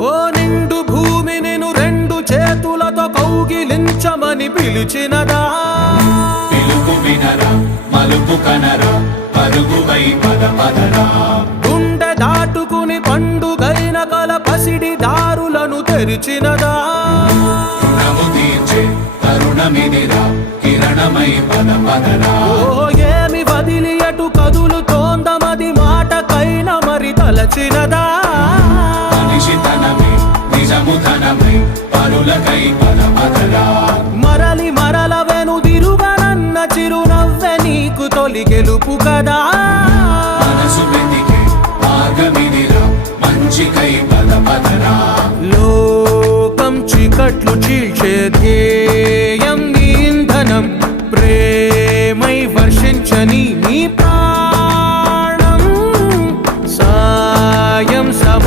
ఓ నిండు భూమి నిన్ను రెండు చేతులతో కౌగిలించమని పిలిచినదా? పిలుపు వినరా, మలుపు కనరా, పరుగువై పద పదరా. గుండె దాటుకుని పండుగైన కల పసిడి దారులను తెరిచినదా? రుణము తీర్చే తరుణమిదిరా, కిరణమై పద పదరా. ఓ ఏమి వదిలి అటు కదులుతోందమది మాటకైన మరి తలచినదా? మనిషితనమే నిజముధనమై పరులకై పద పదరా. మరలి మరల వెనుదిరుగనన్న చిరునవ్వె నీకు తొలి గెలుపు కదా? మనసు వెతికే మార్గమిదిరా, మంచికై పద పదరా. లోకం చీకట్లు చీల్చే